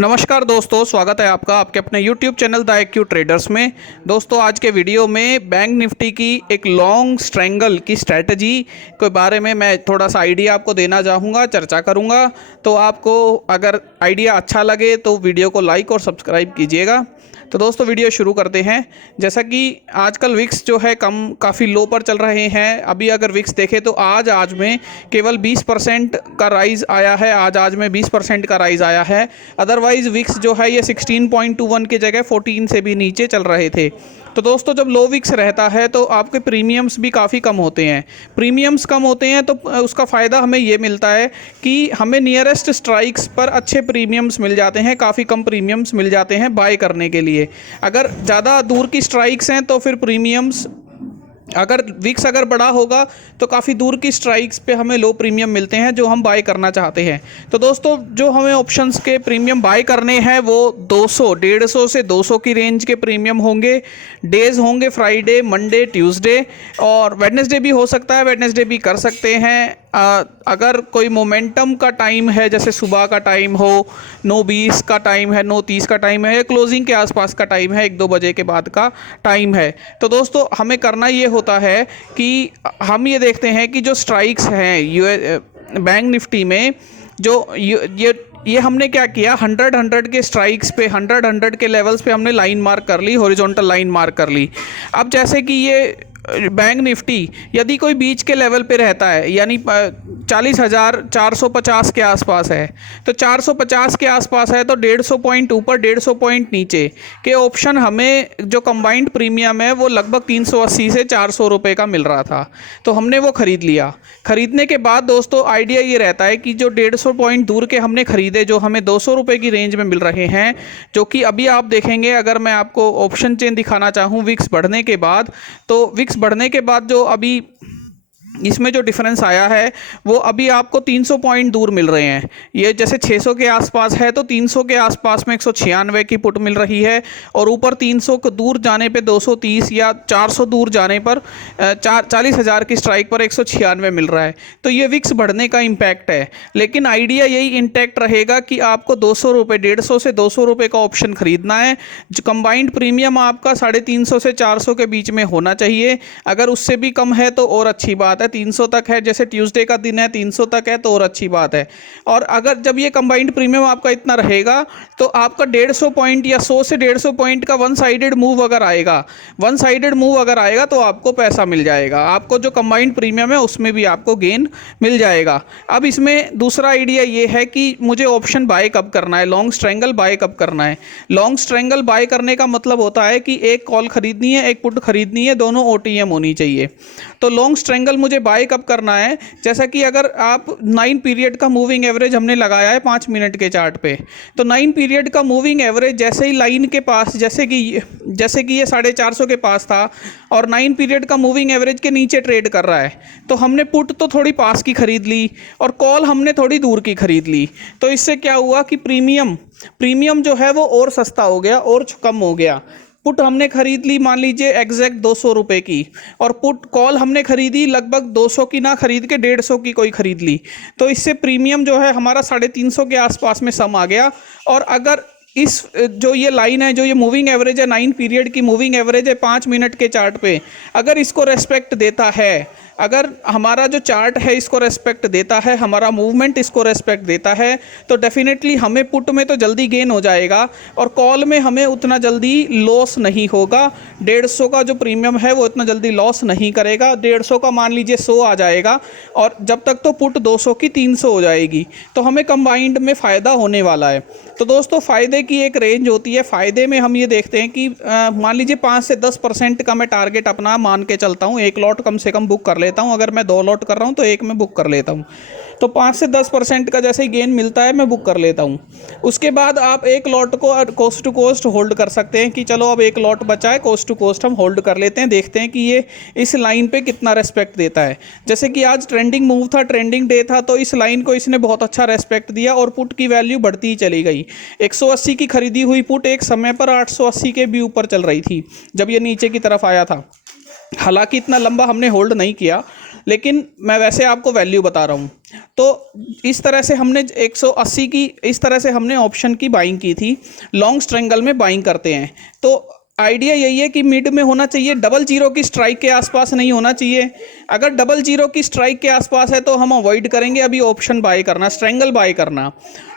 नमस्कार दोस्तों, स्वागत है आपका आपके अपने YouTube channel the IQ traders में। दोस्तों आज के वीडियो में बैंक निफ्टी की एक लॉन्ग स्ट्रैंगल की स्ट्रैटेजी के बारे में मैं थोड़ा सा आइडिया आपको देना चाहूँगा, चर्चा करूँगा। तो आपको अगर आइडिया अच्छा लगे तो वीडियो को लाइक और सब्सक्राइब कीजिएगा। तो दोस्तों वीडियो शुरू करते हैं। जैसा कि आजकल विक्स जो है काफ़ी लो पर चल रहे हैं। अभी अगर विक्स देखें तो आज में केवल 20% का राइज़ आया है। आज में 20% का राइज़ आया है। अदरवाइज़ विक्स जो है ये 16.21 की जगह 14 से भी नीचे चल रहे थे। तो दोस्तों जब लो विक्स रहता है तो आपके प्रीमियम्स भी काफ़ी कम होते हैं। प्रीमियम्स कम होते हैं तो उसका फ़ायदा हमें ये मिलता है कि हमें नियरेस्ट स्ट्राइक्स पर अच्छे प्रीमियम्स मिल जाते हैं, काफ़ी कम प्रीमियम्स मिल जाते हैं बाय करने के लिए। अगर ज़्यादा दूर की स्ट्राइक्स हैं तो फिर प्रीमियम्स अगर विक्स अगर बड़ा होगा तो काफ़ी दूर की स्ट्राइक्स पे हमें लो प्रीमियम मिलते हैं जो हम बाय करना चाहते हैं। तो दोस्तों जो हमें ऑप्शंस के प्रीमियम बाय करने हैं वो 200, 150 से 200 की रेंज के प्रीमियम होंगे। डेज़ होंगे फ्राइडे, मंडे, ट्यूसडे और वेडनेसडे भी हो सकता है, वेडनेसडे भी कर सकते हैं। अगर कोई मोमेंटम का टाइम है, जैसे सुबह का टाइम हो, 9:20 का टाइम है, 9:30 का टाइम है, क्लोजिंग के आसपास का टाइम है, 1-2 बजे के बाद का टाइम है, तो दोस्तों हमें करना ये होता है कि हम ये देखते हैं कि जो स्ट्राइक्स हैं बैंक निफ्टी में, जो ये हमने क्या किया, 100 के स्ट्राइक्स पे, 100 के लेवल्स पे हमने लाइन मार्क कर ली, हॉरिजॉन्टल लाइन मार्क कर ली। अब जैसे कि ये बैंक निफ्टी यदि कोई बीच के लेवल पे रहता है, यानी 40,450 के आसपास है, तो 450 के आसपास है तो 150 पॉइंट ऊपर 150 पॉइंट नीचे के ऑप्शन हमें जो कंबाइंड प्रीमियम है वो लगभग 380 से 400 रुपये का मिल रहा था। तो हमने वो ख़रीद लिया। ख़रीदने के बाद दोस्तों आइडिया ये रहता है कि जो 150 पॉइंट दूर के हमने ख़रीदे, जो हमें 200 रुपये की रेंज में मिल रहे हैं, जो कि अभी आप देखेंगे, अगर मैं आपको ऑप्शन चेन दिखाना चाहूँ विक्स बढ़ने के बाद, तो विक्स बढ़ने के बाद जो अभी इसमें जो डिफरेंस आया है वो अभी आपको 300 पॉइंट दूर मिल रहे हैं। ये जैसे 600 के आसपास है तो 300 के आसपास में 196 की पुट मिल रही है, और ऊपर 300 को दूर जाने पे 230 या 400 दूर जाने पर 40,000 की स्ट्राइक पर 196 मिल रहा है। तो ये विक्स बढ़ने का इम्पैक्ट है। लेकिन आइडिया यही इंटैक्ट रहेगा कि आपको 200 रुपये, 150 से 200 रुपये का ऑप्शन खरीदना है। जो कंबाइंड प्रीमियम आपका 350 से 400 के बीच में होना चाहिए। अगर उससे भी कम है तो और अच्छी बात है, 300 तक है, जैसे ट्यूसडे का दिन है 300 तक है तो और अच्छी बात है। और अगर जब ये कंबाइंड प्रीमियम आपका इतना रहेगा तो आपका 150 पॉइंट या 100 से 150 पॉइंट का वन साइडेड मूव अगर आएगा तो आपको पैसा मिल जाएगा। आपको जो कंबाइंड प्रीमियम है उसमें भी आपको गेन मिल जाएगा। अब इसमें दूसरा आइडिया ये है कि मुझे ऑप्शन बाय कब करना है, लॉन्ग स्ट्रैंगल बाय कब करना है। लॉन्ग स्ट्रैंगल बाय करने का मतलब होता है कि एक कॉल खरीदनी है, एक पुट खरीदनी है, दोनों OTM होनी चाहिए। तो लॉन्ग स्ट्रैंगल मुझे बाय कब करना है, जैसा कि अगर आप 9 पीरियड का मूविंग एवरेज हमने लगाया है 5 मिनट के चार्ट पे, तो 9 पीरियड का मूविंग एवरेज जैसे ही लाइन के पास, जैसे कि ये 450 के पास था और 9 पीरियड का मूविंग एवरेज के नीचे ट्रेड कर रहा है, तो हमने पुट तो थोड़ी पास की खरीद ली और कॉल हमने थोड़ी दूर की खरीद ली। तो इससे क्या हुआ कि प्रीमियम जो है वो और सस्ता हो गया और कम हो गया। पुट हमने खरीद ली मान लीजिए एग्जैक्ट 200 रुपये की, और पुट कॉल हमने खरीदी लगभग 200 की ना खरीद के 150 की कोई खरीद ली। तो इससे प्रीमियम जो है हमारा 350 के आसपास में सम आ गया। और अगर इस जो ये लाइन है, जो ये मूविंग एवरेज है, 9 पीरियड की मूविंग एवरेज है 5 मिनट के चार्ट पे, अगर इसको रेस्पेक्ट देता है, अगर हमारा जो चार्ट है इसको रेस्पेक्ट देता है, हमारा मूवमेंट इसको रेस्पेक्ट देता है, तो डेफिनेटली हमें पुट में तो जल्दी गेन हो जाएगा और कॉल में हमें उतना जल्दी लॉस नहीं होगा। 150 का जो प्रीमियम है वो इतना जल्दी लॉस नहीं करेगा। 150 का मान लीजिए 100 आ जाएगा, और जब तक तो पुट 200 की 300 हो जाएगी, तो हमें कंबाइंड में फ़ायदा होने वाला है। तो दोस्तों फ़ायदे की एक रेंज होती है। फ़ायदे में हम ये देखते हैं कि मान लीजिए 5 से 10% का मैं टारगेट अपना मान के चलता हूँ। एक लॉट कम से कम बुक कर लेता हूँ। अगर मैं 2 लॉट कर रहा हूँ तो एक में बुक कर लेता हूँ। तो 5 से 10% का जैसे ही गेन मिलता है मैं बुक कर लेता हूँ। उसके बाद आप एक लॉट को कोस्ट टू कोस्ट होल्ड कर सकते हैं कि चलो अब एक लॉट बचा है, कोस्ट टू कोस्ट हम होल्ड कर लेते हैं, देखते हैं कि ये इस लाइन पे कितना रेस्पेक्ट देता है। जैसे कि आज ट्रेंडिंग मूव था, ट्रेंडिंग डे था, तो इस लाइन को इसने बहुत अच्छा रेस्पेक्ट दिया और पुट की वैल्यू बढ़ती ही चली गई। 180 की खरीदी हुई पुट एक समय पर 880 के भी ऊपर चल रही थी जब ये नीचे की तरफ आया था। हालांकि इतना लंबा हमने होल्ड नहीं किया, लेकिन मैं वैसे आपको वैल्यू बता रहा हूँ। तो इस तरह से हमने 180 की इस तरह से हमने ऑप्शन की बाइंग की थी। लॉन्ग स्ट्रेंगल में बाइंग करते हैं तो आइडिया यही है कि मिड में होना चाहिए, डबल जीरो की स्ट्राइक के आसपास नहीं होना चाहिए। अगर डबल जीरो की स्ट्राइक के आसपास है तो हम अवॉइड करेंगे अभी ऑप्शन बाय करना, स्ट्रेंगल बाय करना।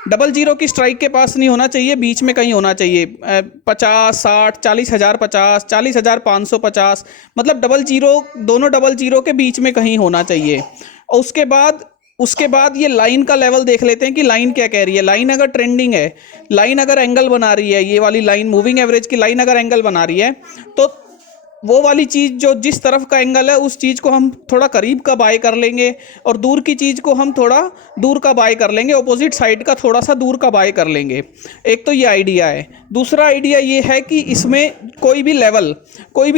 डबल जीरो की स्ट्राइक के पास नहीं होना चाहिए, बीच में कहीं होना चाहिए 50 60 40,000 50 40,550, मतलब डबल जीरो, दोनों डबल जीरो के बीच में कहीं होना चाहिए। और उसके बाद ये लाइन का लेवल देख लेते हैं कि लाइन क्या कह रही है। लाइन अगर ट्रेंडिंग है, लाइन अगर एंगल बना रही है, ये वाली लाइन मूविंग एवरेज की लाइन अगर एंगल बना रही है तो वो वाली चीज़ जो जिस तरफ का एंगल है उस चीज़ को हम थोड़ा करीब का बाय कर लेंगे और दूर की चीज़ को हम थोड़ा दूर का बाय कर लेंगे, ऑपोजिट साइड का थोड़ा सा दूर का बाय कर लेंगे। एक तो ये आइडिया है। दूसरा आइडिया ये है कि इसमें कोई भी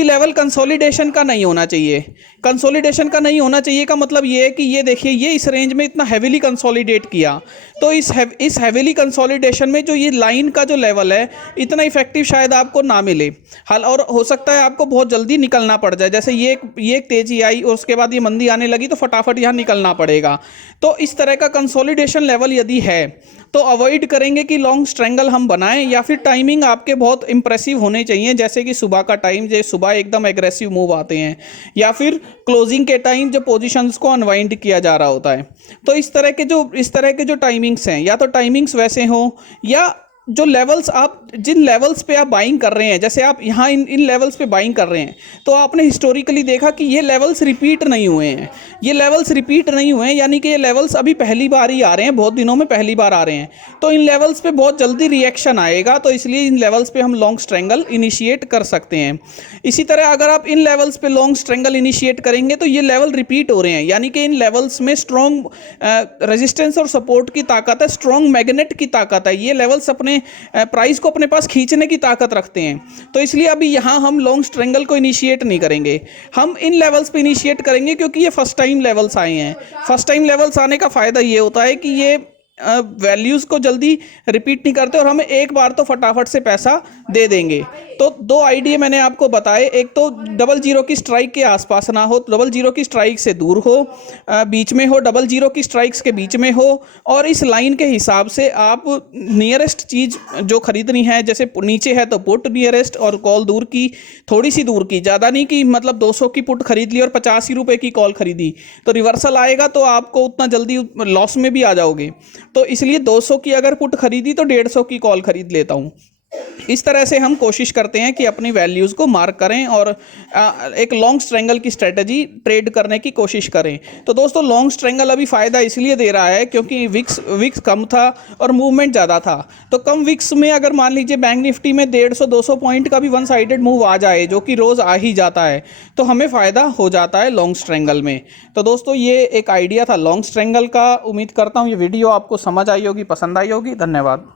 लेवल कंसोलिडेशन का नहीं होना चाहिए। कंसोलिडेशन का नहीं होना चाहिए का मतलब ये है कि ये देखिए, ये इस रेंज में इतना हैविली कंसोलिडेट किया तो इस हैविली कंसोलिडेशन में जो ये लाइन का जो लेवल है इतना इफेक्टिव शायद आपको ना मिले। हाल और हो सकता है आपको बहुत जल्दी निकलना पड़ जाए, जैसे ये एक तेजी आई और उसके बाद ये मंदी आने लगी तो फटाफट यहाँ निकलना पड़ेगा। तो इस तरह का कंसोलिडेशन लेवल यदि है तो अवॉइड करेंगे कि लॉन्ग स्ट्रेंगल हम बनाएं, या फिर टाइमिंग आपके बहुत इंप्रेसिव होने चाहिए, जैसे कि सुबह का टाइम, जैसे सुबह एकदम एग्रेसिव मूव आते हैं, या फिर क्लोजिंग के टाइम जो पोजीशंस को अनवाइंड किया जा रहा होता है। तो इस तरह के जो टाइमिंग्स हैं, या तो टाइमिंग्स वैसे हों, या जो लेवल्स आप जिन लेवल्स पे आप बाइंग कर रहे हैं, जैसे आप यहाँ इन लेवल्स पे बाइंग कर रहे हैं तो आपने हिस्टोरिकली देखा कि ये लेवल्स रिपीट नहीं हुए हैं। ये लेवल्स रिपीट नहीं हुए हैं यानी कि ये लेवल्स अभी पहली बार ही आ रहे हैं, बहुत दिनों में पहली बार आ रहे हैं। तो इन लेवल्स पे बहुत जल्दी रिएक्शन आएगा, तो इसलिए इन लेवल्स पे हम लॉन्ग स्ट्रेंगल इनिशिएट कर सकते हैं। इसी तरह अगर आप इन लेवल्स पे लॉन्ग स्ट्रेंगल इनिशिएट करेंगे तो ये लेवल रिपीट हो रहे हैं, यानी कि इन लेवल्स में स्ट्रॉन्ग रेजिस्टेंस और सपोर्ट की ताकत है, स्ट्रॉन्ग मैग्नेट की ताकत है। ये लेवल्स अपने प्राइस को अपने पास खींचने की ताकत रखते हैं। तो इसलिए अभी यहाँ हम लॉन्ग स्ट्रेंगल को इनिशिएट नहीं करेंगे, हम इन लेवल्स पे इनिशिएट करेंगे, क्योंकि ये फर्स्ट टाइम लेवल्स आए हैं। फर्स्ट टाइम लेवल्स आने का फ़ायदा ये होता है कि ये वैल्यूज़ को जल्दी रिपीट नहीं करते और हमें एक बार तो फटाफट से पैसा दे देंगे। तो दो आइडिया मैंने आपको बताए, एक तो डबल जीरो की स्ट्राइक के आसपास ना हो, डबल जीरो की स्ट्राइक से दूर हो, बीच में हो, डबल जीरो की स्ट्राइक्स के बीच में हो, और इस लाइन के हिसाब से आप नियरेस्ट चीज़ जो खरीदनी है, जैसे नीचे है तो पुट नियरेस्ट और कॉल दूर की, थोड़ी सी दूर की, ज़्यादा नहीं कि मतलब 200 की पुट खरीद ली और 85 ही रुपये की कॉल खरीदी तो रिवर्सल आएगा तो आपको उतना जल्दी लॉस में भी आ जाओगे। तो इसलिए 200 की अगर पुट खरीदी तो 150 की कॉल खरीद लेता हूँ। इस तरह से हम कोशिश करते हैं कि अपनी वैल्यूज़ को मार्क करें और एक लॉन्ग स्ट्रेंगल की स्ट्रेटजी ट्रेड करने की कोशिश करें। तो दोस्तों, लॉन्ग स्ट्रेंगल अभी फ़ायदा इसलिए दे रहा है क्योंकि विक्स कम था और मूवमेंट ज़्यादा था। तो कम विक्स में अगर मान लीजिए बैंक निफ्टी में 150-200 पॉइंट का भी वन साइडेड मूव आ जाए, जो कि रोज़ आ ही जाता है, तो हमें फ़ायदा हो जाता है लॉन्ग स्ट्रेंगल में। तो दोस्तों, ये एक आइडिया था लॉन्ग स्ट्रेंगल का। उम्मीद करता हूँ ये वीडियो आपको समझ आई होगी, पसंद आई होगी। धन्यवाद।